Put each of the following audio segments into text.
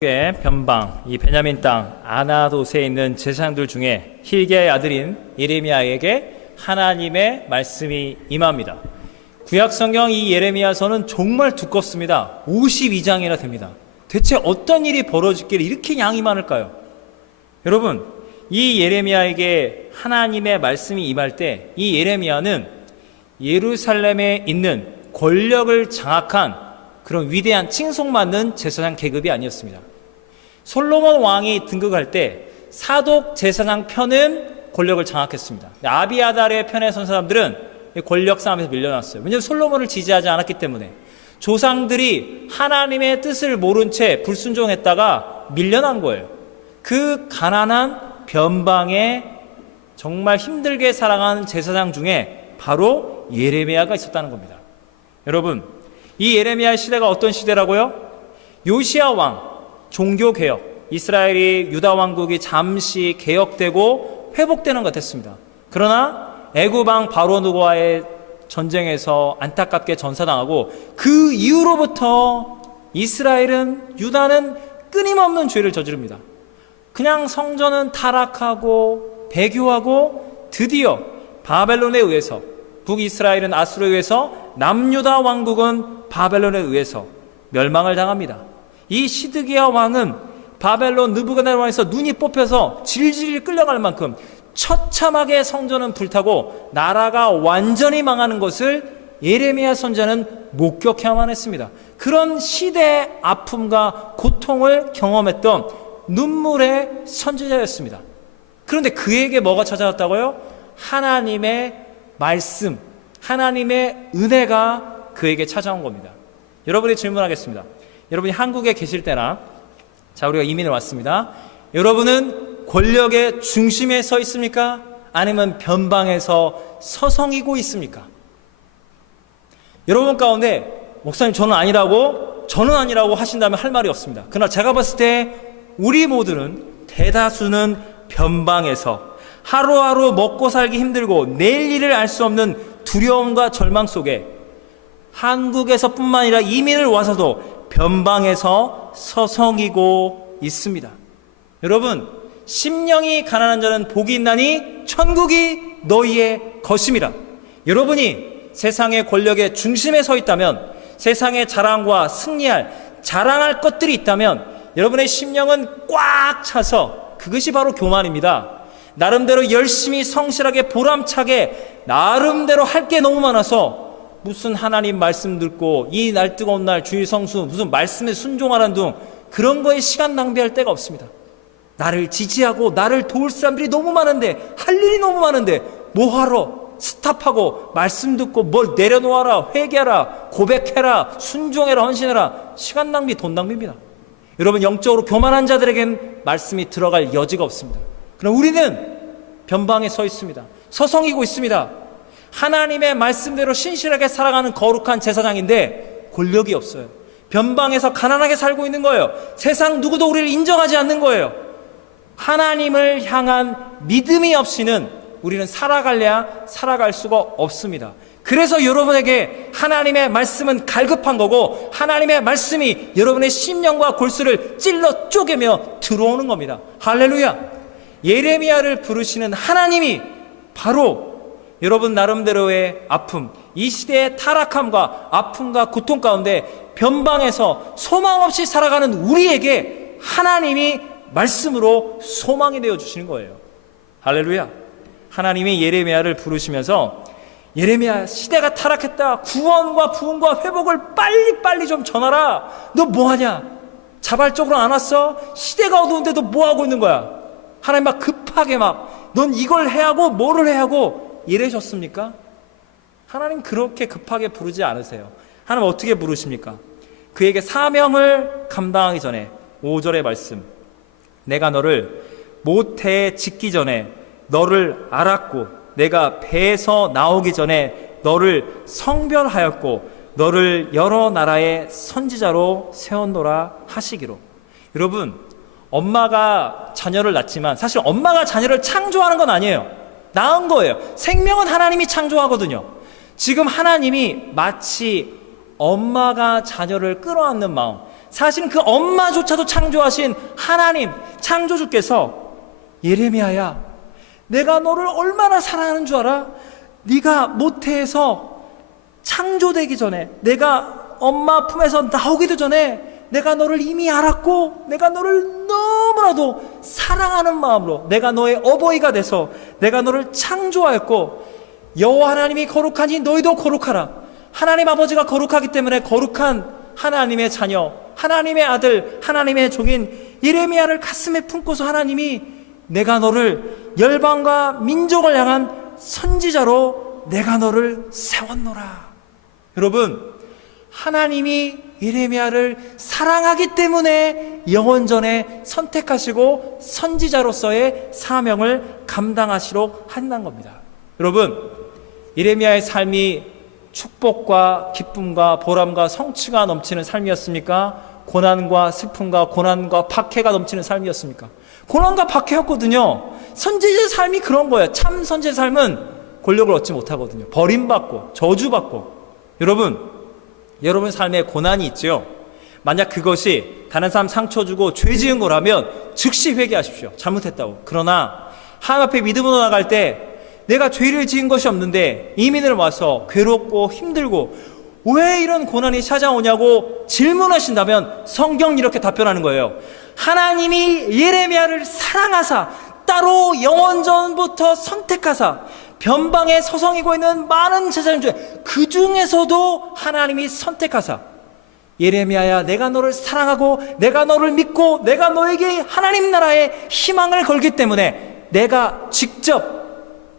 변방, 이 베냐민 땅 아나돗에 있는 제사장들 중에 hil기야의 아들인 예레미야에게 하나님의 말씀이 임합니다. 구약성경 이 예레미야서는 정말 두껍습니다. 52장이나 됩니다. 대체 어떤 일이 벌어지길래 이렇게 양이 많을까요? 여러분, 이 예레미야에게 하나님의 말씀이 임할 때 이 예레미야는 예루살렘에 있는 권력을 장악한 그런 위대한 칭송받는 제사장 계급이 아니었습니다. 솔로몬 왕이 등극할 때 사독 제사장 편은 권력을 장악했습니다. 아비아달의 편에 선 사람들은 권력 싸움에서 밀려났어요. 왜냐하면 솔로몬을 지지하지 않았기 때문에. 조상들이 하나님의 뜻을 모른 채 불순종했다가 밀려난 거예요. 그 가난한 변방에 정말 힘들게 살아가는 제사장 중에 바로 예레미야가 있었다는 겁니다. 여러분, 이 예레미야 시대가 어떤 시대라고요? 요시야 왕, 종교개혁, 이스라엘이 유다 왕국이 잠시 개혁되고 회복되는 것 같았습니다. 그러나 애굽 왕 바로 누고와의 전쟁에서 안타깝게 전사당하고 그 이후로부터 이스라엘은, 유다는 끊임없는 죄를 저지릅니다. 그냥 성전은 타락하고 배교하고 드디어 바벨론에 의해서, 북이스라엘은 아수르에 의해서, 남유다 왕국은 바벨론에 의해서 멸망을 당합니다. 이 시드기야 왕은 바벨론 느부갓네살 왕에서 눈이 뽑혀서 질질 끌려갈 만큼 처참하게 성전은 불타고 나라가 완전히 망하는 것을 예레미야 선지자는 목격해야만 했습니다. 그런 시대의 아픔과 고통을 경험했던 눈물의 선지자였습니다. 그런데 그에게 뭐가 찾아왔다고요? 하나님의 말씀, 하나님의 은혜가 그에게 찾아온 겁니다. 여러분이 질문하겠습니다. 여러분이 한국에 계실 때나, 자, 우리가 이민을 왔습니다. 여러분은 권력의 중심에 서 있습니까? 아니면 변방에서 서성이고 있습니까? 여러분 가운데 목사님 저는 아니라고 하신다면 할 말이 없습니다. 그러나 제가 봤을 때 우리 모두는, 대다수는 변방에서 하루하루 먹고 살기 힘들고 내일 일을 알 수 없는 두려움과 절망 속에 한국에서 뿐만 아니라 이민을 와서도 변방에서 서성이고 있습니다. 여러분, 심령이 가난한 자는 복이 있나니 천국이 너희의 것임이라. 여러분이 세상의 권력의 중심에 서 있다면, 세상의 자랑과 자랑할 것들이 있다면 여러분의 심령은 꽉 차서, 그것이 바로 교만입니다. 나름대로 열심히 성실하게 보람차게 나름대로 할 게 너무 많아서 무슨 하나님 말씀 듣고 이 날 뜨거운 날 주일 성수 무슨 말씀에 순종하라는 등 그런 거에 시간 낭비할 데가 없습니다. 나를 지지하고 나를 도울 사람들이 너무 많은데, 할 일이 너무 많은데 뭐하러 스탑하고 말씀 듣고 뭘 내려놓아라, 회개하라, 고백해라, 순종해라, 헌신해라. 시간 낭비, 돈 낭비입니다. 여러분, 영적으로 교만한 자들에겐 말씀이 들어갈 여지가 없습니다. 그럼 우리는 변방에 서 있습니다. 서성이고 있습니다. 하나님의 말씀대로 신실하게 살아가는 거룩한 제사장인데 권력이 없어요. 변방에서 가난하게 살고 있는 거예요. 세상 누구도 우리를 인정하지 않는 거예요. 하나님을 향한 믿음이 없이는 우리는 살아갈 수가 없습니다. 그래서 여러분에게 하나님의 말씀은 갈급한 거고, 하나님의 말씀이 여러분의 심령과 골수를 찔러 쪼개며 들어오는 겁니다. 할렐루야. 예레미야를 부르시는 하나님이 바로 여러분 나름대로의 아픔, 이 시대의 타락함과 아픔과 고통 가운데 변방에서 소망 없이 살아가는 우리에게 하나님이 말씀으로 소망이 되어주시는 거예요. 할렐루야. 하나님이 예레미야를 부르시면서, 예레미야, 시대가 타락했다. 구원과 부흥과 회복을 빨리 좀 전하라. 너 뭐하냐? 자발적으로 안 왔어? 시대가 어두운데 너 뭐하고 있는 거야? 하나님 막 급하게 넌 이걸 해야 하고 뭐를 해야 하고 이러셨습니까? 하나님 그렇게 급하게 부르지 않으세요. 하나님 어떻게 부르십니까? 그에게 사명을 감당하기 전에 5절의 말씀, 내가 너를 모태에 짓기 전에 너를 알았고, 내가 배에서 나오기 전에 너를 성별하였고, 너를 여러 나라의 선지자로 세웠노라 하시기로. 여러분, 엄마가 자녀를 낳지만 사실 엄마가 자녀를 창조하는 건 아니에요. 낳은 거예요. 생명은 하나님이 창조하거든요. 지금 하나님이 마치 엄마가 자녀를 끌어안는 마음, 사실은 그 엄마조차도 창조하신 하나님, 창조주께서 예레미야야, 내가 너를 얼마나 사랑하는 줄 알아? 네가 모태에서 창조되기 전에, 내가 엄마 품에서 나오기도 전에 내가 너를 이미 알았고, 내가 너를 너무나도 사랑하는 마음으로 내가 너의 어버이가 돼서 내가 너를 창조하였고, 여호와 하나님이 거룩하니 너희도 거룩하라. 하나님 아버지가 거룩하기 때문에 거룩한 하나님의 자녀, 하나님의 아들, 하나님의 종인 예레미야를 가슴에 품고서 하나님이 내가 너를 열방과 민족을 향한 선지자로 내가 너를 세웠노라. 여러분, 하나님이 예레미야를 사랑하기 때문에 영원전에 선택하시고 선지자로서의 사명을 감당하시도록 한다는 겁니다. 여러분, 예레미야의 삶이 축복과 기쁨과 보람과 성취가 넘치는 삶이었습니까? 고난과 슬픔과 고난과 박해가 넘치는 삶이었습니까? 고난과 박해였거든요. 선지자의 삶이 그런 거예요. 참 선지자의 삶은 권력을 얻지 못하거든요. 버림받고 저주받고. 여러분 삶에 고난이 있죠. 만약 그것이 다른 사람 상처 주고 죄 지은 거라면 즉시 회개하십시오. 잘못했다고. 그러나 하나님 앞에 믿음으로 나갈 때 내가 죄를 지은 것이 없는데 이민을 와서 괴롭고 힘들고 왜 이런 고난이 찾아오냐고 질문하신다면 성경이 이렇게 답변하는 거예요. 하나님이 예레미야를 사랑하사 따로 영원전부터 선택하사 변방에 서성이고 있는 많은 제자들 중에 그 중에서도 하나님이 선택하사 예레미야야, 내가 너를 사랑하고 내가 너를 믿고 내가 너에게 하나님 나라의 희망을 걸기 때문에 내가 직접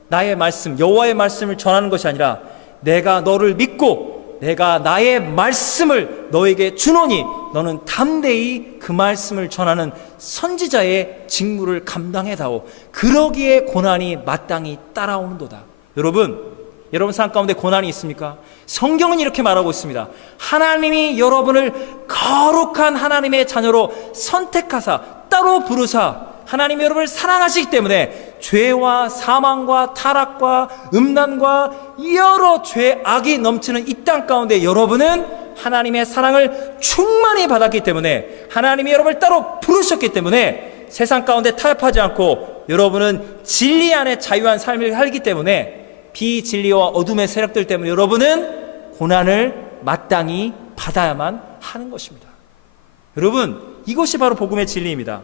나의 말씀, 여호와의 말씀을 전하는 것이 아니라 내가 너를 믿고 내가 나의 말씀을 너에게 주노니 너는 담대히 그 말씀을 전하는 선지자의 직무를 감당해다오. 그러기에 고난이 마땅히 따라오는도다. 여러분 삶 가운데 고난이 있습니까? 성경은 이렇게 말하고 있습니다. 하나님이 여러분을 거룩한 하나님의 자녀로 선택하사 따로 부르사 하나님이 여러분을 사랑하시기 때문에 죄와 사망과 타락과 음란과 여러 죄악이 넘치는 이 땅 가운데 여러분은 하나님의 사랑을 충만히 받았기 때문에 하나님이 여러분을 따로 부르셨기 때문에 세상 가운데 타협하지 않고 여러분은 진리 안에 자유한 삶을 살기 때문에 비진리와 어둠의 세력들 때문에 여러분은 고난을 마땅히 받아야만 하는 것입니다. 여러분, 이것이 바로 복음의 진리입니다.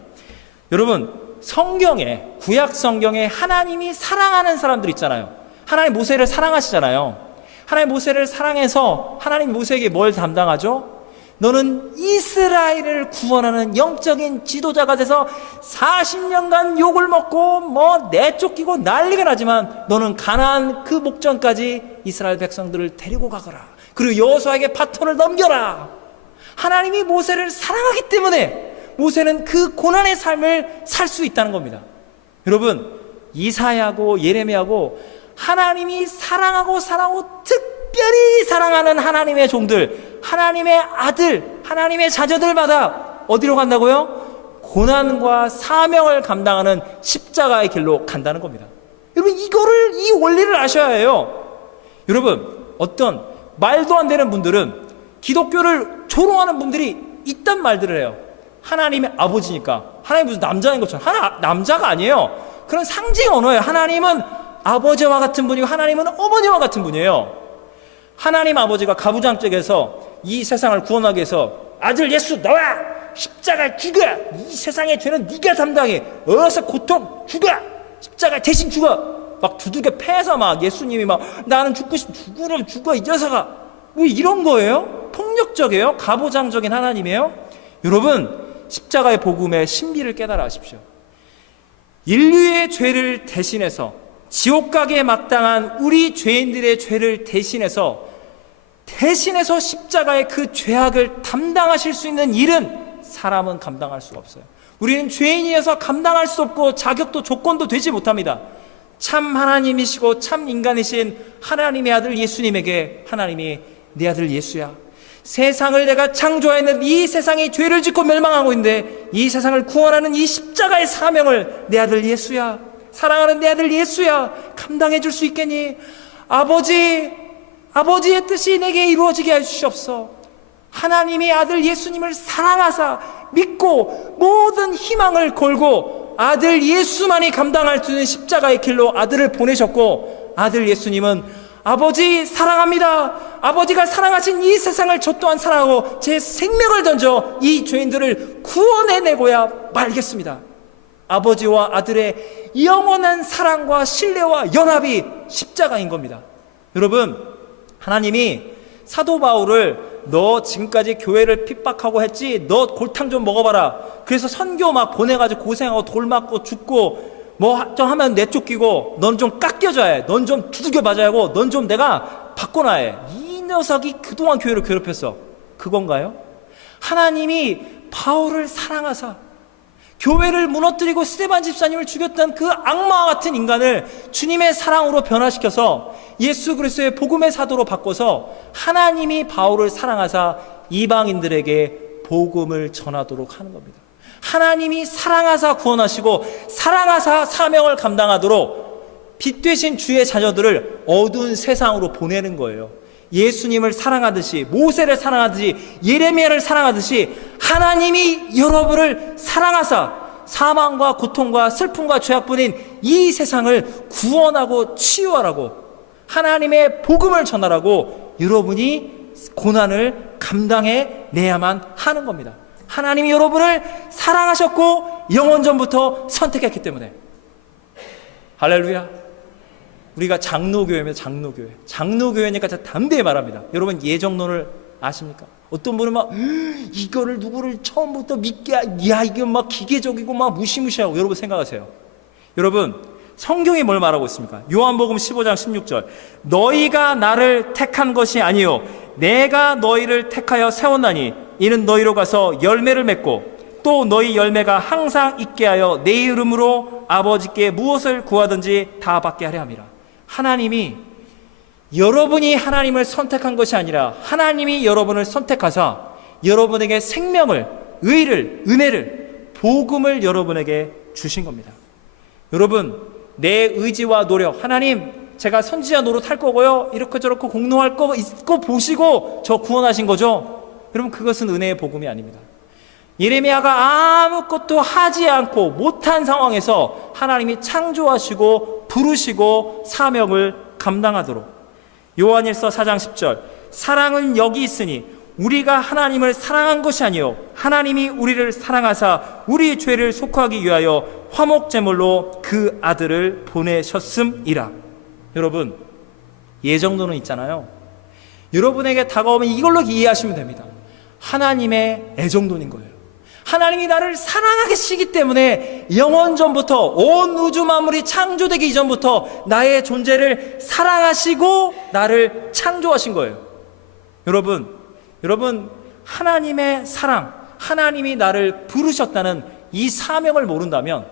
여러분, 성경에, 구약 성경에 하나님이 사랑하는 사람들 있잖아요. 하나님 모세를 사랑하시잖아요. 하나님 모세를 사랑해서 하나님 모세에게 뭘 담당하죠? 너는 이스라엘을 구원하는 영적인 지도자가 돼서 40년간 욕을 먹고 내쫓기고 난리가 나지만 너는 가나안 그 목전까지 이스라엘 백성들을 데리고 가거라. 그리고 여호수아에게 바톤을 넘겨라. 하나님이 모세를 사랑하기 때문에 모세는 그 고난의 삶을 살 수 있다는 겁니다. 여러분, 이사야하고 예레미야하고 하나님이 사랑하고 특별히 사랑하는 하나님의 종들, 하나님의 아들, 하나님의 자녀들마다 어디로 간다고요? 고난과 사명을 감당하는 십자가의 길로 간다는 겁니다. 여러분, 이 원리를 아셔야 해요. 여러분, 어떤 말도 안 되는 분들은 기독교를 조롱하는 분들이 이딴 말들을 해요. 하나님의 아버지니까 하나님 무슨 남자인 것처럼. 남자가 아니에요. 그런 상징 언어예요. 하나님은 아버지와 같은 분이고 하나님은 어머니와 같은 분이에요. 하나님 아버지가 가부장적에서 이 세상을 구원하기 위해서 아들 예수 나와 십자가에 죽어, 이 세상의 죄는 네가 담당해, 어서 고통 죽어, 십자가에 대신 죽어, 막 두들겨 패서 막 예수님이 막 나는 죽고 싶어, 죽어 이 녀석아, 왜 이런 거예요? 폭력적이에요? 가부장적인 하나님이에요? 여러분, 십자가의 복음의 신비를 깨달아 하십시오. 인류의 죄를 대신해서 지옥 가기에 마땅한 우리 죄인들의 죄를 대신해서 십자가의 그 죄악을 담당하실 수 있는 일은 사람은 감당할 수가 없어요. 우리는 죄인이어서 감당할 수 없고 자격도 조건도 되지 못합니다. 참 하나님이시고 참 인간이신 하나님의 아들 예수님에게 하나님이 내 아들 예수야, 세상을 내가 창조하였는데 이 세상이 죄를 짓고 멸망하고 있는데 이 세상을 구원하는 이 십자가의 사명을 내 아들 예수야, 사랑하는 내 아들 예수야, 감당해 줄 수 있겠니? 아버지의 뜻이 내게 이루어지게 해 주시옵소서. 하나님의 아들 예수님을 사랑하사 믿고 모든 희망을 걸고 아들 예수만이 감당할 수 있는 십자가의 길로 아들을 보내셨고, 아들 예수님은 아버지 사랑합니다, 아버지가 사랑하신 이 세상을 저 또한 사랑하고 제 생명을 던져 이 죄인들을 구원해내고야 말겠습니다. 아버지와 아들의 영원한 사랑과 신뢰와 연합이 십자가인 겁니다. 여러분, 하나님이 사도 바울을 너 지금까지 교회를 핍박하고 했지, 너 골탕 좀 먹어봐라, 그래서 선교 막 보내가지고 고생하고 돌 맞고 죽고 뭐 좀 하면 내쫓기고 넌 좀 깎여줘야 해, 넌 좀 두들겨 맞아야 하고 넌 좀 내가 바꿔놔야 해, 이 녀석이 그동안 교회를 괴롭혔어, 그건가요? 하나님이 바울을 사랑하사 교회를 무너뜨리고 스데반 집사님을 죽였던 그 악마와 같은 인간을 주님의 사랑으로 변화시켜서 예수 그리스도의 복음의 사도로 바꿔서 하나님이 바울을 사랑하사 이방인들에게 복음을 전하도록 하는 겁니다. 하나님이 사랑하사 구원하시고 사랑하사 사명을 감당하도록 빛 되신 주의 자녀들을 어두운 세상으로 보내는 거예요. 예수님을 사랑하듯이, 모세를 사랑하듯이, 예레미야를 사랑하듯이 하나님이 여러분을 사랑하사 사망과 고통과 슬픔과 죄악뿐인 이 세상을 구원하고 치유하라고, 하나님의 복음을 전하라고 여러분이 고난을 감당해 내야만 하는 겁니다. 하나님이 여러분을 사랑하셨고 영원전부터 선택했기 때문에. 할렐루야. 우리가 장로교회입니다. 장로교회. 장로교회니까 저 담대히 말합니다. 여러분, 예정론을 아십니까? 어떤 분은 막 이거를 누구를 처음부터 믿게, 야 이게 막 기계적이고 막 무시무시하고, 여러분 생각하세요. 여러분, 성경이 뭘 말하고 있습니까? 요한복음 15장 16절, 너희가 나를 택한 것이 아니요 내가 너희를 택하여 세웠나니 이는 너희로 가서 열매를 맺고 또 너희 열매가 항상 있게 하여 내 이름으로 아버지께 무엇을 구하든지 다 받게 하려 함이라. 하나님이, 여러분이 하나님을 선택한 것이 아니라 하나님이 여러분을 선택하사 여러분에게 생명을, 의를, 은혜를, 복음을 여러분에게 주신 겁니다. 여러분, 내 의지와 노력, 하나님 제가 선지자 노릇할 거고요, 이렇게 저렇게 공로할 거 있고 보시고 저 구원하신 거죠? 여러분, 그것은 은혜의 복음이 아닙니다. 예레미야가 아무것도 하지 않고 못한 상황에서 하나님이 창조하시고 부르시고 사명을 감당하도록. 요한일서 4장 10절, 사랑은 여기 있으니 우리가 하나님을 사랑한 것이 아니요 하나님이 우리를 사랑하사 우리 죄를 속하기 위하여 화목제물로 그 아들을 보내셨음이라. 여러분, 예정론은 있잖아요. 여러분에게 다가오면 이걸로 이해하시면 됩니다. 하나님의 애정론인 거예요. 하나님이 나를 사랑하시기 때문에 영원전부터, 온 우주 만물이 창조되기 이전부터 나의 존재를 사랑하시고 나를 창조하신 거예요. 여러분, 하나님의 사랑, 하나님이 나를 부르셨다는 이 사명을 모른다면,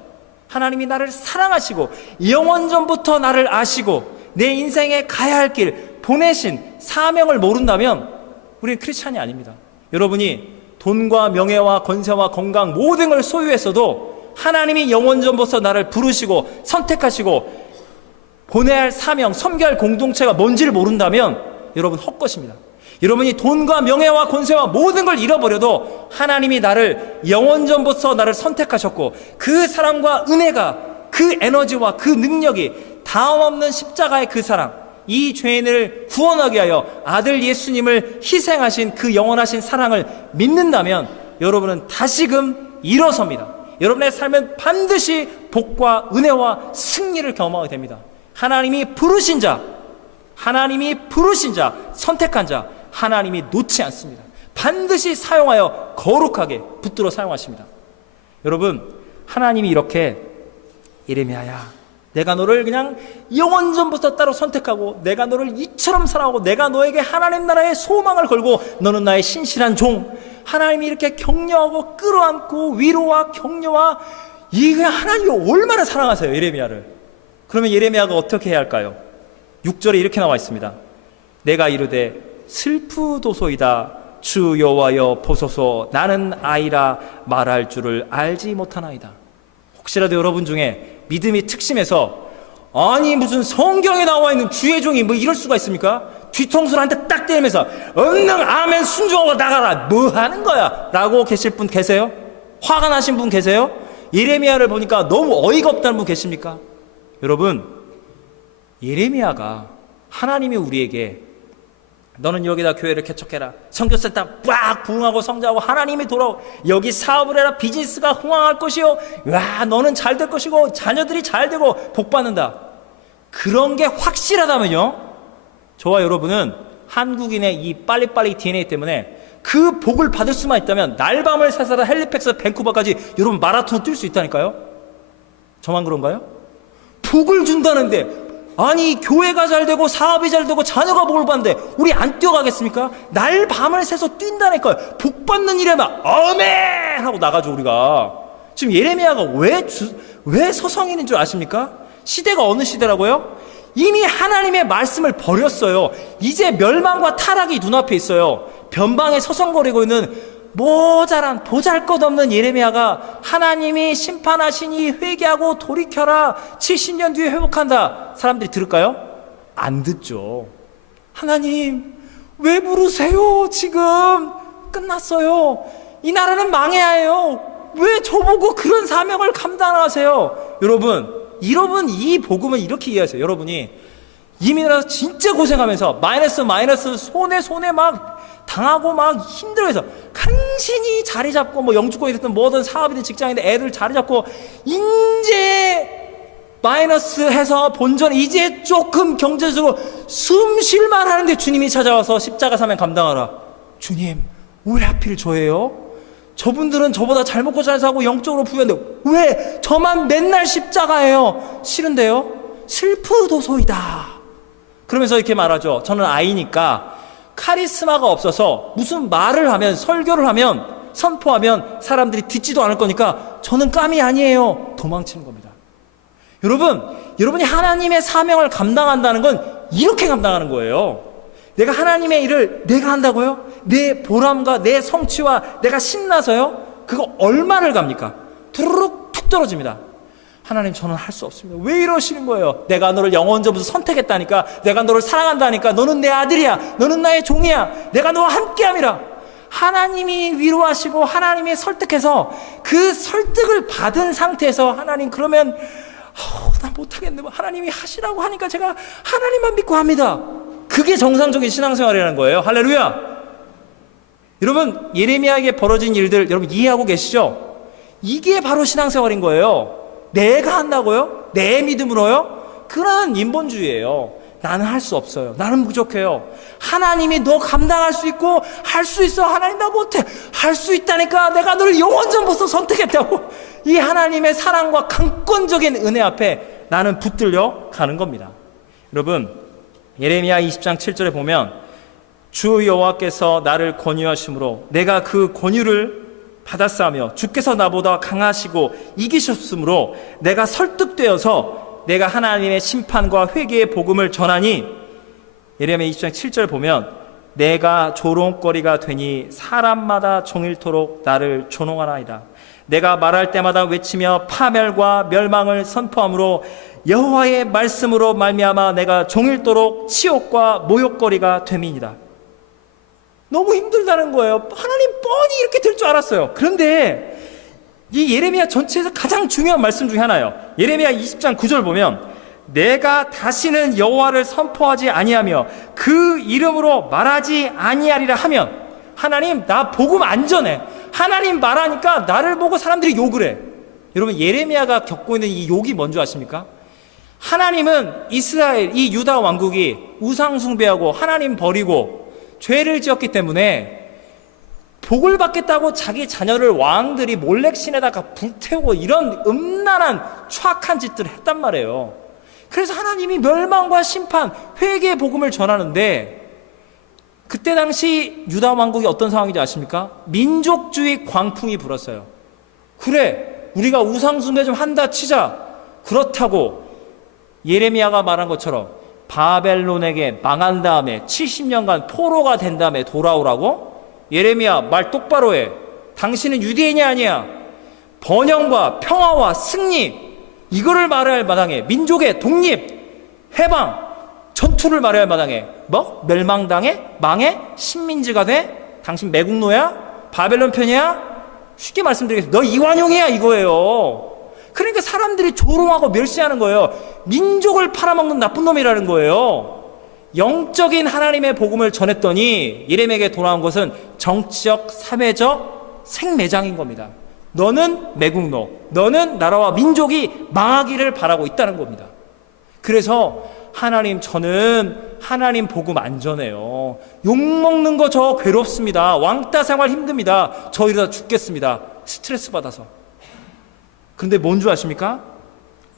하나님이 나를 사랑하시고 영원전부터 나를 아시고 내 인생에 가야 할 길 보내신 사명을 모른다면 우리는 크리스찬이 아닙니다. 여러분이 돈과 명예와 권세와 건강 모든 걸 소유했어도 하나님이 영원전부터 나를 부르시고 선택하시고 보내야 할 사명, 섬겨야 할 공동체가 뭔지를 모른다면 여러분 헛것입니다. 여러분이 돈과 명예와 권세와 모든 걸 잃어버려도 하나님이 나를 영원전부터 나를 선택하셨고 그 사랑과 은혜가, 그 에너지와 그 능력이 다음없는 십자가의 그 사랑, 이 죄인을 구원하기 위하여 아들 예수님을 희생하신 그 영원하신 사랑을 믿는다면 여러분은 다시금 일어섭니다. 여러분의 삶은 반드시 복과 은혜와 승리를 경험하게 됩니다. 하나님이 부르신 자, 선택한 자, 하나님이 놓지 않습니다. 반드시 사용하여 거룩하게 붙들어 사용하십니다. 여러분, 하나님이 이렇게 예레미야야, 내가 너를 그냥 영원전부터 따로 선택하고 내가 너를 이처럼 사랑하고 내가 너에게 하나님 나라의 소망을 걸고 너는 나의 신실한 종, 하나님이 이렇게 격려하고 끌어안고 위로와 격려와, 이게 하나님이 얼마나 사랑하세요, 예레미야를. 그러면 예레미야가 어떻게 해야 할까요? 6절에 이렇게 나와 있습니다. 내가 이르되 슬프도소이다 주 여호와여 보소서 나는 아이라 말할 줄을 알지 못하나이다. 혹시라도 여러분 중에 믿음이 특심해서, 아니 무슨 성경에 나와 있는 주의 종이 뭐 이럴 수가 있습니까? 뒤통수를 한 대 딱 때리면서 얼른 아멘 순종하고 나가라. 뭐 하는 거야? 라고 계실 분 계세요? 화가 나신 분 계세요? 예레미야를 보니까 너무 어이가 없다는 분 계십니까? 여러분, 예레미야가 하나님이 우리에게 너는 여기다 교회를 개척해라, 선교센터 빡 부흥하고 성장하고 하나님이 돌아오, 여기 사업을 해라, 비즈니스가 흥황할 것이요, 와 너는 잘 될 것이고 자녀들이 잘 되고 복 받는다, 그런 게 확실하다면요, 저와 여러분은 한국인의 이 빨리빨리 DNA 때문에 그 복을 받을 수만 있다면 날밤을 새서라 헬리팩스 밴쿠버까지 여러분 마라톤 뛸 수 있다니까요. 저만 그런가요? 복을 준다는데, 아니 교회가 잘 되고 사업이 잘 되고 자녀가 복을 받는데 우리 안 뛰어가겠습니까? 날 밤을 새서 뛴다니까요. 복 받는 일에만 아멘 하고 나가죠. 우리가 지금 예레미야가 왜 서성이는 줄 아십니까? 시대가 어느 시대라고요? 이미 하나님의 말씀을 버렸어요. 이제 멸망과 타락이 눈앞에 있어요. 변방에 서성거리고 있는 모자란 보잘것없는 예레미야가 하나님이 심판하시니 회개하고 돌이켜라, 70년 뒤에 회복한다, 사람들이 들을까요? 안 듣죠. 하나님 왜 부르세요? 지금 끝났어요. 이 나라는 망해야 해요. 왜 저보고 그런 사명을 감당하세요? 여러분 이 복음을 이렇게 이해하세요. 여러분이 이민이라서 진짜 고생하면서 마이너스 손에 막 당하고 막 힘들어해서 간신히 자리 잡고 뭐 영주권이 됐든 뭐든 사업이든 직장이든 애들 자리 잡고 이제 마이너스 해서 본전 이제 조금 경제적으로 숨 쉴만 하는데 주님이 찾아와서 십자가 사명 감당하라. 주님 왜 하필 저예요? 저분들은 저보다 잘 먹고 잘 사고 영적으로 부유한데 왜 저만 맨날 십자가예요? 싫은데요? 슬프도소이다. 그러면서 이렇게 말하죠. 저는 아이니까 카리스마가 없어서 무슨 말을 하면, 설교를 하면, 선포하면 사람들이 듣지도 않을 거니까 저는 깜이 아니에요. 도망치는 겁니다. 여러분이 하나님의 사명을 감당한다는 건 이렇게 감당하는 거예요. 내가 하나님의 일을 내가 한다고요? 내 보람과 내 성취와 내가 신나서요? 그거 얼마를 갑니까? 두루룩 툭 떨어집니다. 하나님 저는 할 수 없습니다. 왜 이러시는 거예요? 내가 너를 영원전부터 선택했다니까, 내가 너를 사랑한다니까, 너는 내 아들이야, 너는 나의 종이야, 내가 너와 함께함이라. 하나님이 위로하시고 하나님이 설득해서 그 설득을 받은 상태에서 하나님 그러면 나 못하겠네, 하나님이 하시라고 하니까 제가 하나님만 믿고 합니다. 그게 정상적인 신앙생활이라는 거예요. 할렐루야. 여러분 예레미야에게 벌어진 일들 여러분 이해하고 계시죠? 이게 바로 신앙생활인 거예요. 내가 한다고요? 내 믿음으로요? 그런 인본주의예요. 나는 할 수 없어요. 나는 부족해요. 하나님이 너 감당할 수 있고 할 수 있어. 하나님 나 못해. 할 수 있다니까. 내가 너를 영원전부터 선택했다고. 이 하나님의 사랑과 강권적인 은혜 앞에 나는 붙들려 가는 겁니다. 여러분 예레미야 20장 7절에 보면 주 여호와께서 나를 권유하심으로 내가 그 권유를 받았사며 주께서 나보다 강하시고 이기셨으므로 내가 설득되어서 내가 하나님의 심판과 회개의 복음을 전하니, 예레미야 20장 7절 보면 내가 조롱거리가 되니 사람마다 종일토록 나를 조롱하나이다. 내가 말할 때마다 외치며 파멸과 멸망을 선포함으로 여호와의 말씀으로 말미암아 내가 종일토록 치욕과 모욕거리가 됨이니라. 너무 힘들다는 거예요. 하나님 뻔히 이렇게 될 줄 알았어요. 그런데 이 예레미야 전체에서 가장 중요한 말씀 중에 하나예요. 예레미야 20장 9절 보면 내가 다시는 여호와를 선포하지 아니하며 그 이름으로 말하지 아니하리라 하면, 하나님 나 복음 안 전해. 하나님 말하니까 나를 보고 사람들이 욕을 해. 여러분 예레미야가 겪고 있는 이 욕이 뭔지 아십니까? 하나님은 이스라엘 이 유다 왕국이 우상 숭배하고 하나님 버리고 죄를 지었기 때문에 복을 받겠다고 자기 자녀를 왕들이 몰렉신에다가 불태우고 이런 음란한 추악한 짓들을 했단 말이에요. 그래서 하나님이 멸망과 심판, 회개의 복음을 전하는데, 그때 당시 유다 왕국이 어떤 상황인지 아십니까? 민족주의 광풍이 불었어요. 그래 우리가 우상 숭배 좀 한다 치자. 그렇다고 예레미야가 말한 것처럼 바벨론에게 망한 다음에 70년간 포로가 된 다음에 돌아오라고? 예레미야 말 똑바로 해. 당신은 유대인이 아니야. 번영과 평화와 승리, 이거를 말할 마당에 민족의 독립, 해방, 전투를 말해야 마땅해. 뭐? 멸망당해? 망해? 식민지가 돼? 당신 매국노야? 바벨론 편이야? 쉽게 말씀드리겠습니다. 너 이완용이야 이거예요. 그러니까 사람들이 조롱하고 멸시하는 거예요. 민족을 팔아먹는 나쁜 놈이라는 거예요. 영적인 하나님의 복음을 전했더니 예레미야에게 돌아온 것은 정치적, 사회적 생매장인 겁니다. 너는 매국노, 너는 나라와 민족이 망하기를 바라고 있다는 겁니다. 그래서 하나님, 저는 하나님 복음 안 전해요. 욕먹는 거 저 괴롭습니다. 왕따 생활 힘듭니다. 저 이러다 죽겠습니다. 스트레스 받아서. 그런데 뭔 줄 아십니까?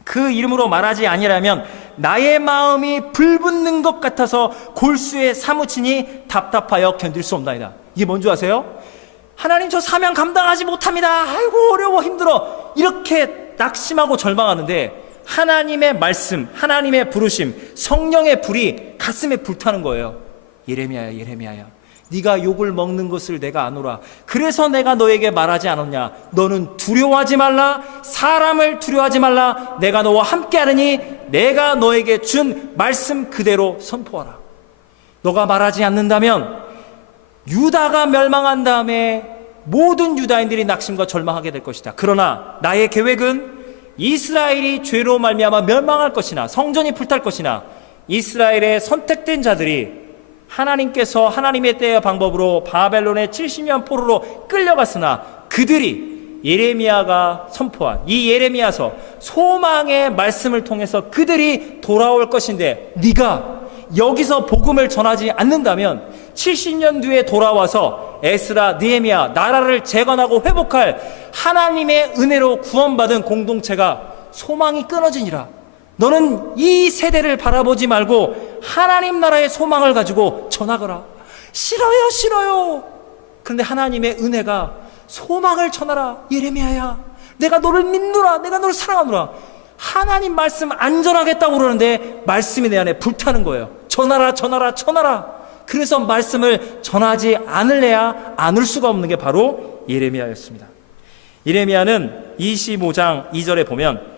그 이름으로 말하지 아니라면 나의 마음이 불붙는 것 같아서 골수에 사무치니 답답하여 견딜 수 없나이다. 이게 뭔 줄 아세요? 하나님, 저 사명 감당하지 못합니다. 아이고 어려워 힘들어. 이렇게 낙심하고 절망하는데 하나님의 말씀, 하나님의 부르심, 성령의 불이 가슴에 불타는 거예요. 예레미야야, 예레미야야, 네가 욕을 먹는 것을 내가 아노라. 그래서 내가 너에게 말하지 않았냐. 너는 두려워하지 말라. 사람을 두려워하지 말라. 내가 너와 함께하느니 내가 너에게 준 말씀 그대로 선포하라. 너가 말하지 않는다면 유다가 멸망한 다음에 모든 유다인들이 낙심과 절망하게 될 것이다. 그러나 나의 계획은 이스라엘이 죄로 말미암아 멸망할 것이나 성전이 불탈 것이나 이스라엘의 선택된 자들이 하나님께서 하나님의 때와 방법으로 바벨론의 70년 포로로 끌려갔으나 그들이 예레미야가 선포한 이 예레미야서 소망의 말씀을 통해서 그들이 돌아올 것인데, 네가 여기서 복음을 전하지 않는다면 70년 뒤에 돌아와서 에스라, 느헤미야 나라를 재건하고 회복할 하나님의 은혜로 구원받은 공동체가 소망이 끊어지니라. 너는 이 세대를 바라보지 말고 하나님 나라의 소망을 가지고 전하거라. 싫어요, 싫어요. 그런데 하나님의 은혜가 소망을 전하라. 예레미야야, 내가 너를 믿노라. 내가 너를 사랑하노라. 하나님 말씀 안 전하겠다고 그러는데 말씀이 내 안에 불타는 거예요. 전하라, 전하라, 전하라. 그래서 말씀을 전하지 않을래야 않을 수가 없는 게 바로 예레미야였습니다. 예레미야는 25장 2절에 보면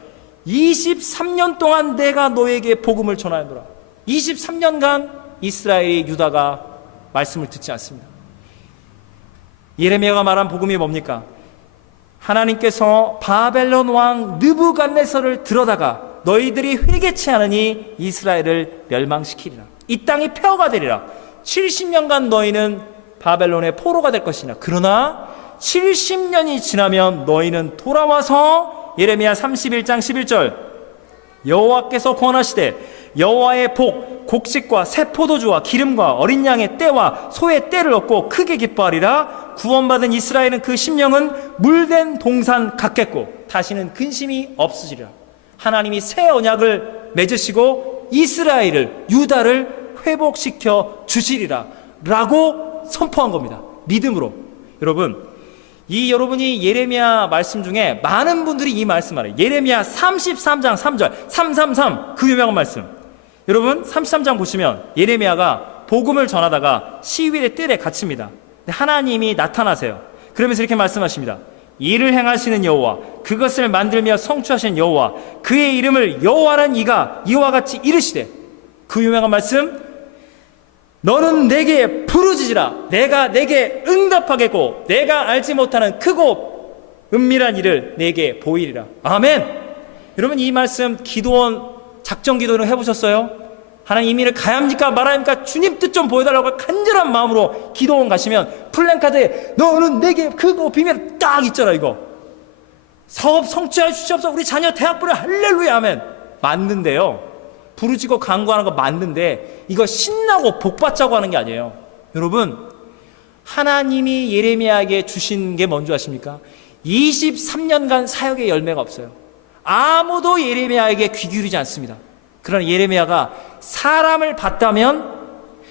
23년 동안 내가 너에게 복음을 전하노라. 23년간 이스라엘이, 유다가 말씀을 듣지 않습니다. 예레미야가 말한 복음이 뭡니까? 하나님께서 바벨론 왕 느부갓네살을 들어다가 너희들이 회개치 않으니 이스라엘을 멸망시키리라. 이 땅이 폐허가 되리라. 70년간 너희는 바벨론의 포로가 될 것이나 그러나 70년이 지나면 너희는 돌아와서, 예레미야 31장 11절, 여호와께서 권하시되 여호와의 복, 곡식과 새 포도주와 기름과 어린 양의 떼와 소의 떼를 얻고 크게 기뻐하리라. 구원받은 이스라엘은 그 심령은 물된 동산 같겠고 다시는 근심이 없으시리라. 하나님이 새 언약을 맺으시고 이스라엘을, 유다를 회복시켜 주시리라 라고 선포한 겁니다. 믿음으로. 여러분이 예레미야 말씀 중에 많은 분들이 이 말씀 알아요. 예레미야 33장 3절 333, 그 유명한 말씀. 여러분 33장 보시면 예레미야가 복음을 전하다가 시위의 뜰에 갇힙니다. 하나님이 나타나세요. 그러면서 이렇게 말씀하십니다. 이를 행하시는 여호와, 그것을 만들며 성취하신 여호와, 그의 이름을 여호와란 이가 이와 같이 이르시되, 그 유명한 말씀, 너는 내게 부르짖으라. 내가 내게 응답하겠고 내가 알지 못하는 크고 은밀한 일을 내게 보이리라. 아멘. 여러분 이 말씀 기도원 작전 기도를 해보셨어요? 하나님 이 일을 가야 합니까 말아야 합니까? 주님 뜻 좀 보여달라고 간절한 마음으로 기도원 가시면 플랜카드에 너는 내게 크고 비밀 딱 있잖아. 이거 사업 성취하여 주시옵소서. 우리 자녀 대학 보내. 할렐루야 아멘. 맞는데요, 부르짖고 간구하는 거 맞는데 이거 신나고 복받자고 하는 게 아니에요. 여러분 하나님이 예레미야에게 주신 게 뭔지 아십니까? 23년간 사역의 열매가 없어요. 아무도 예레미야에게 귀 기울이지 않습니다. 그러나 예레미야가 사람을 봤다면,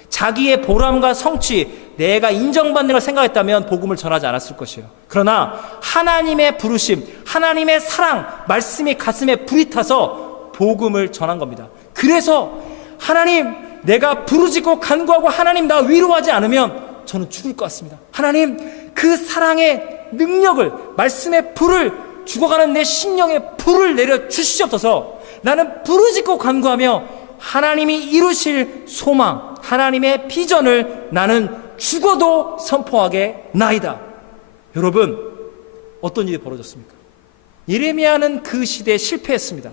자기의 보람과 성취, 내가 인정받는 걸 생각했다면 복음을 전하지 않았을 것이에요. 그러나 하나님의 부르심, 하나님의 사랑, 말씀이 가슴에 불이 타서 복음을 전한 겁니다. 그래서 하나님, 내가 부르짖고 간구하고 하나님 나 위로하지 않으면 저는 죽을 것 같습니다. 하나님, 그 사랑의 능력을, 말씀의 불을, 죽어가는 내 심령의 불을 내려 주시옵소서. 나는 부르짖고 간구하며 하나님이 이루실 소망, 하나님의 비전을 나는 죽어도 선포하겠나이다. 여러분, 어떤 일이 벌어졌습니까? 예레미야는 그 시대에 실패했습니다.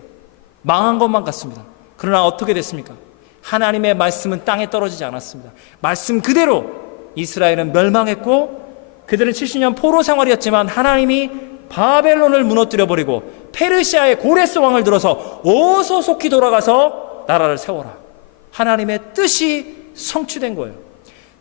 망한 것만 같습니다. 그러나 어떻게 됐습니까? 하나님의 말씀은 땅에 떨어지지 않았습니다. 말씀 그대로 이스라엘은 멸망했고, 그들은 70년 포로 생활이었지만 하나님이 바벨론을 무너뜨려 버리고 페르시아의 고레스 왕을 들어서 어서 속히 돌아가서 나라를 세워라. 하나님의 뜻이 성취된 거예요.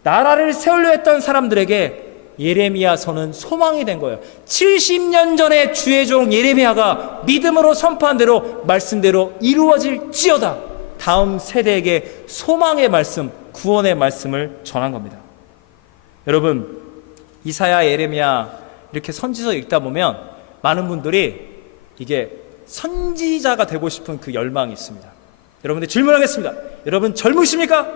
나라를 세우려 했던 사람들에게 예레미야서는 소망이 된 거예요. 70년 전에 주의 종 예레미야가 믿음으로 선포한 대로 말씀대로 이루어질지어다. 다음 세대에게 소망의 말씀, 구원의 말씀을 전한 겁니다. 여러분, 이사야, 예레미야 이렇게 선지서 읽다 보면 많은 분들이 이게 선지자가 되고 싶은 그 열망이 있습니다. 여러분들 질문하겠습니다. 여러분 젊으십니까?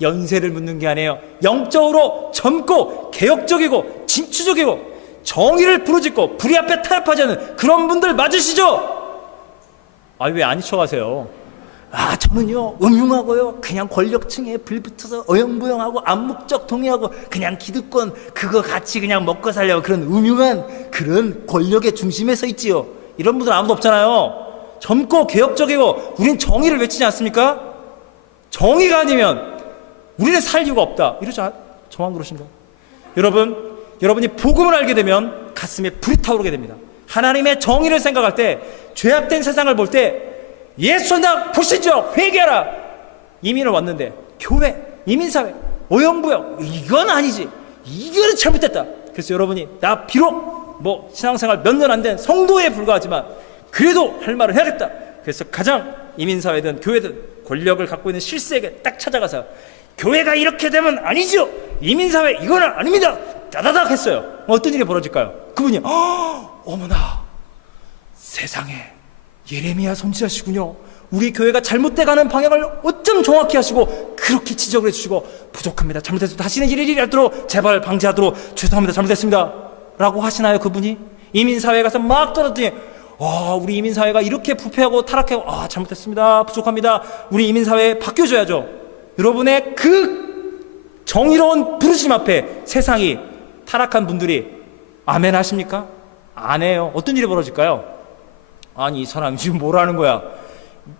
연세를 묻는 게 아니에요. 영적으로 젊고 개혁적이고 진취적이고 정의를 부르짖고 불의 앞에 타협하지 않는 그런 분들 맞으시죠? 왜 안 잊혀가세요? 저는요 음흉하고요 그냥 권력층에 불붙어서 어영부영하고 암묵적 동의하고 그냥 기득권 그거 같이 그냥 먹고 살려고 그런 음흉한 그런 권력의 중심에 서 있지요. 이런 분들 아무도 없잖아요. 젊고 개혁적이고 우린 정의를 외치지 않습니까? 정의가 아니면 우리는 살 이유가 없다. 이러지 저만 그러신가요? 여러분이 복음을 알게 되면 가슴에 불이 타오르게 됩니다. 하나님의 정의를 생각할 때, 죄악된 세상을 볼 때 예수나 보시죠. 회개하라. 이민을 왔는데 교회, 이민사회, 오영부영 이건 아니지. 이거는 잘못됐다. 그래서 여러분이 나 비록 신앙생활 몇 년 안 된 성도에 불과하지만 그래도 할 말을 해야겠다. 그래서 가장 이민사회든 교회든 권력을 갖고 있는 실세에게 딱 찾아가서 교회가 이렇게 되면 아니죠. 이민사회 이거는 아닙니다. 따다닥 했어요. 어떤 일이 벌어질까요? 그분이 어머나 세상에 예레미야 선지자시군요. 우리 교회가 잘못돼가는 방향을 어쩜 정확히 하시고 그렇게 지적을 해주시고 부족합니다. 잘못해서 다시는 일이 않도록 제발 방지하도록 죄송합니다. 잘못했습니다. 라고 하시나요? 그분이 이민사회에 가서 막 떨어뜨리니 우리 이민사회가 이렇게 부패하고 타락하고 잘못했습니다. 부족합니다. 우리 이민사회 바뀌어줘야죠. 여러분의 그 정의로운 부르심 앞에 세상이 타락한 분들이 아멘 하십니까? 안 해요. 어떤 일이 벌어질까요? 아니 이 사람이 지금 뭐라는 거야.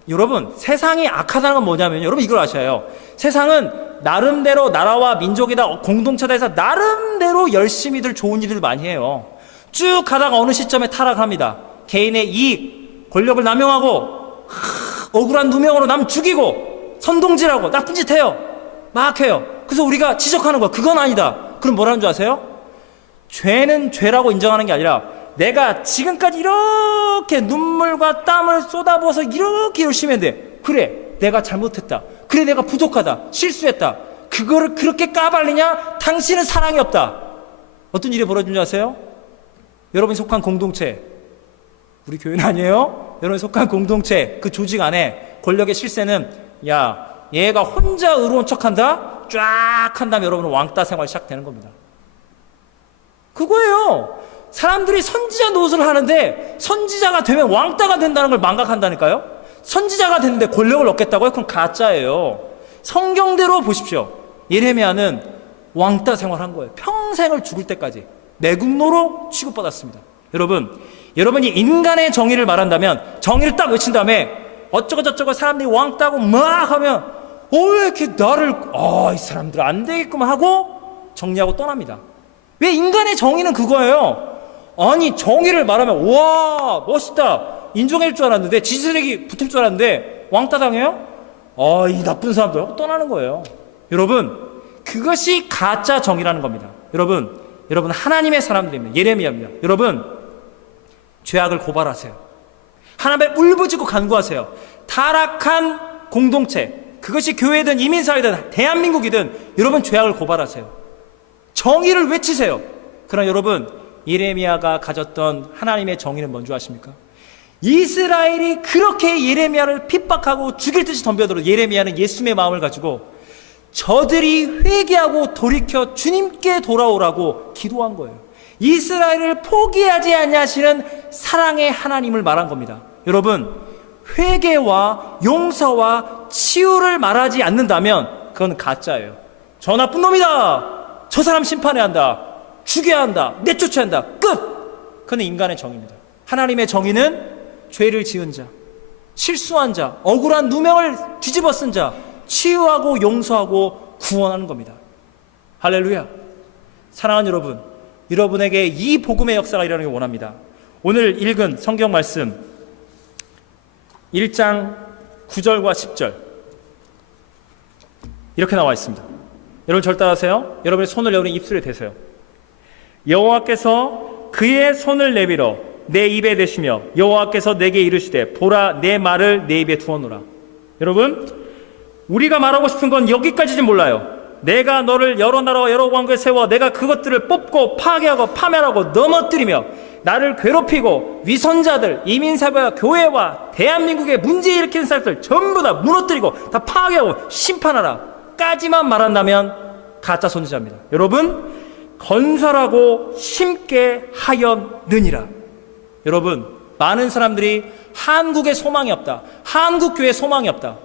여러분 세상이 악하다는 건 뭐냐면 여러분 이걸 아셔야 해요. 세상은 나름대로 나라와 민족이다 공동체다 해서 나름대로 열심히들 좋은 일을 많이 해요. 쭉 가다가 어느 시점에 타락합니다. 개인의 이익, 권력을 남용하고 억울한 누명으로 남 죽이고 선동질하고 나쁜 짓 해요. 막 해요. 그래서 우리가 지적하는 거야. 그건 아니다. 그럼 뭐라는 줄 아세요? 죄는 죄라고 인정하는 게 아니라 내가 지금까지 이렇게 눈물과 땀을 쏟아부어서 이렇게 열심히 했는데 그래 내가 잘못했다. 그래 내가 부족하다. 실수했다. 그거를 그렇게 까발리냐? 당신은 사랑이 없다. 어떤 일이 벌어진 줄 아세요? 여러분이 속한 공동체, 우리 교회는 아니에요. 여러분이 속한 공동체 그 조직 안에 권력의 실세는 얘가 혼자 의로운 척한다? 쫙 한 다음에 여러분은 왕따 생활 시작되는 겁니다. 그거예요. 사람들이 선지자 노릇을 하는데 선지자가 되면 왕따가 된다는 걸 망각한다니까요. 선지자가 됐는데 권력을 얻겠다고요? 그건 가짜예요. 성경대로 보십시오. 예레미야는 왕따 생활한 거예요. 평생을 죽을 때까지 매국노로 취급받았습니다. 여러분이 인간의 정의를 말한다면 정의를 딱 외친 다음에 어쩌고 저쩌고 사람들이 왕따고 막 하면 왜 이렇게 나를 이 사람들 안 되겠구만 하고 정리하고 떠납니다. 왜 인간의 정의는 그거예요. 아니 정의를 말하면 와 멋있다 인정해줄 줄 알았는데 지지력이 붙을 줄 알았는데 왕따 당해요? 이 나쁜 사람들 하고 떠나는 거예요. 여러분 그것이 가짜 정의라는 겁니다. 여러분 하나님의 사람들입니다. 예레미야입니다. 여러분 죄악을 고발하세요. 하나님의 울부짖고 간구하세요. 타락한 공동체 그것이 교회든 이민사회든 대한민국이든 여러분 죄악을 고발하세요. 정의를 외치세요. 그러나 여러분 예레미야가 가졌던 하나님의 정의는 뭔지 아십니까? 이스라엘이 그렇게 예레미야를 핍박하고 죽일 듯이 덤벼들어 예레미야는 예수님의 마음을 가지고 저들이 회개하고 돌이켜 주님께 돌아오라고 기도한 거예요. 이스라엘을 포기하지 아니하시는 사랑의 하나님을 말한 겁니다. 여러분 회개와 용서와 치유를 말하지 않는다면 그건 가짜예요. 저 나쁜 놈이다, 저 사람 심판해야 한다, 죽여야 한다, 내쫓아야 한다, 끝! 그건 인간의 정의입니다. 하나님의 정의는 죄를 지은 자, 실수한 자, 억울한 누명을 뒤집어 쓴 자 치유하고 용서하고 구원하는 겁니다. 할렐루야. 사랑하는 여러분, 여러분에게 이 복음의 역사가 일어나길 원합니다. 오늘 읽은 성경 말씀 1장 9절과 10절 이렇게 나와 있습니다. 여러분 절 따라하세요. 여러분의 손을 여러분의 입술에 대세요. 여호와께서 그의 손을 내밀어 내 입에 대시며 여호와께서 내게 이르시되 보라 내 말을 내 입에 두어놓으라. 여러분, 우리가 말하고 싶은 건 여기까지는 몰라요. 내가 너를 여러 나라와 여러 왕국에 세워 내가 그것들을 뽑고 파괴하고 파멸하고 넘어뜨리며 나를 괴롭히고 위선자들, 이민사회와 교회와 대한민국에 문제 일으키는 사람들 전부 다 무너뜨리고 다 파괴하고 심판하라 까지만 말한다면 가짜 선지자입니다. 여러분, 건설하고 심게 하였느니라. 여러분, 많은 사람들이 한국에 소망이 없다, 한국교회에 소망이 없다,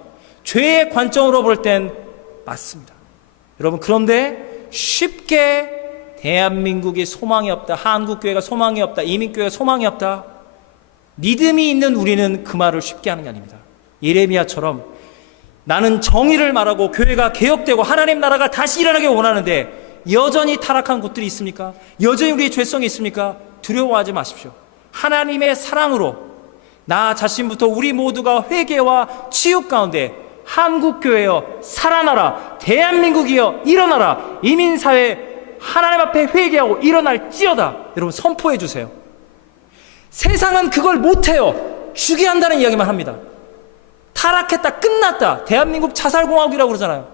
죄의 관점으로 볼 땐 맞습니다. 여러분, 그런데 쉽게 대한민국이 소망이 없다, 한국교회가 소망이 없다, 이민교회가 소망이 없다, 믿음이 있는 우리는 그 말을 쉽게 하는 게 아닙니다. 예레미야처럼 나는 정의를 말하고 교회가 개혁되고 하나님 나라가 다시 일어나길 원하는데 여전히 타락한 곳들이 있습니까? 여전히 우리의 죄성이 있습니까? 두려워하지 마십시오. 하나님의 사랑으로 나 자신부터 우리 모두가 회개와 치유 가운데 한국교회여 살아나라, 대한민국이여 일어나라, 이민사회 하나님 앞에 회개하고 일어날지어다. 여러분 선포해 주세요. 세상은 그걸 못해요. 죽여야 한다는 이야기만 합니다. 타락했다, 끝났다. 대한민국 자살공화국이라고 그러잖아요.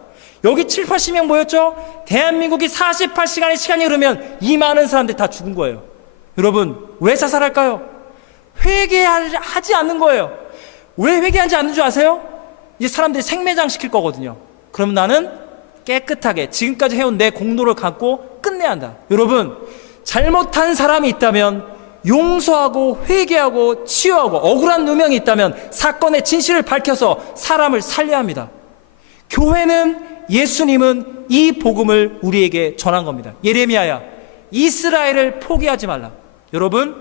여기 7, 80명 모였죠? 대한민국이 48시간의 시간이 흐르면 이 많은 사람들이 다 죽은 거예요. 여러분, 왜 자살할까요? 회개하지 않는 거예요. 왜 회개하지 않는 줄 아세요? 이제 사람들이 생매장 시킬 거거든요. 그럼 나는 깨끗하게 지금까지 해온 내 공로를 갖고 끝내야 한다. 여러분, 잘못한 사람이 있다면 용서하고 회개하고 치유하고 억울한 누명이 있다면 사건의 진실을 밝혀서 사람을 살려야 합니다. 교회는, 예수님은 이 복음을 우리에게 전한 겁니다. 예레미야야, 이스라엘을 포기하지 말라. 여러분,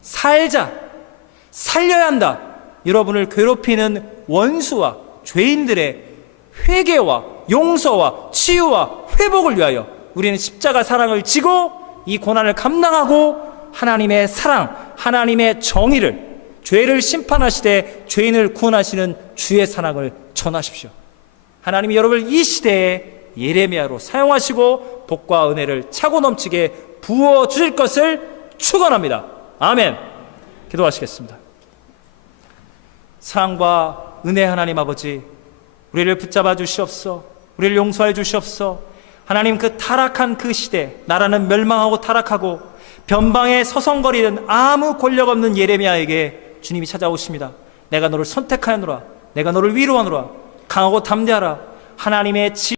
살자, 살려야 한다. 여러분을 괴롭히는 원수와 죄인들의 회개와 용서와 치유와 회복을 위하여 우리는 십자가 사랑을 지고 이 고난을 감당하고 하나님의 사랑, 하나님의 정의를, 죄를 심판하시되 죄인을 구원하시는 주의 사랑을 전하십시오. 하나님이 여러분을 이 시대에 예레미야로 사용하시고 복과 은혜를 차고 넘치게 부어주실 것을 축원합니다. 아멘. 기도하시겠습니다. 사랑과 은혜 하나님 아버지, 우리를 붙잡아 주시옵소. 우리를 용서해 주시옵소. 하나님, 그 타락한 그 시대, 나라는 멸망하고 타락하고 변방에 서성거리는 아무 권력 없는 예레미야에게 주님이 찾아오십니다. 내가 너를 선택하였노라. 내가 너를 위로하노라. 강하고 담대하라. 하나님의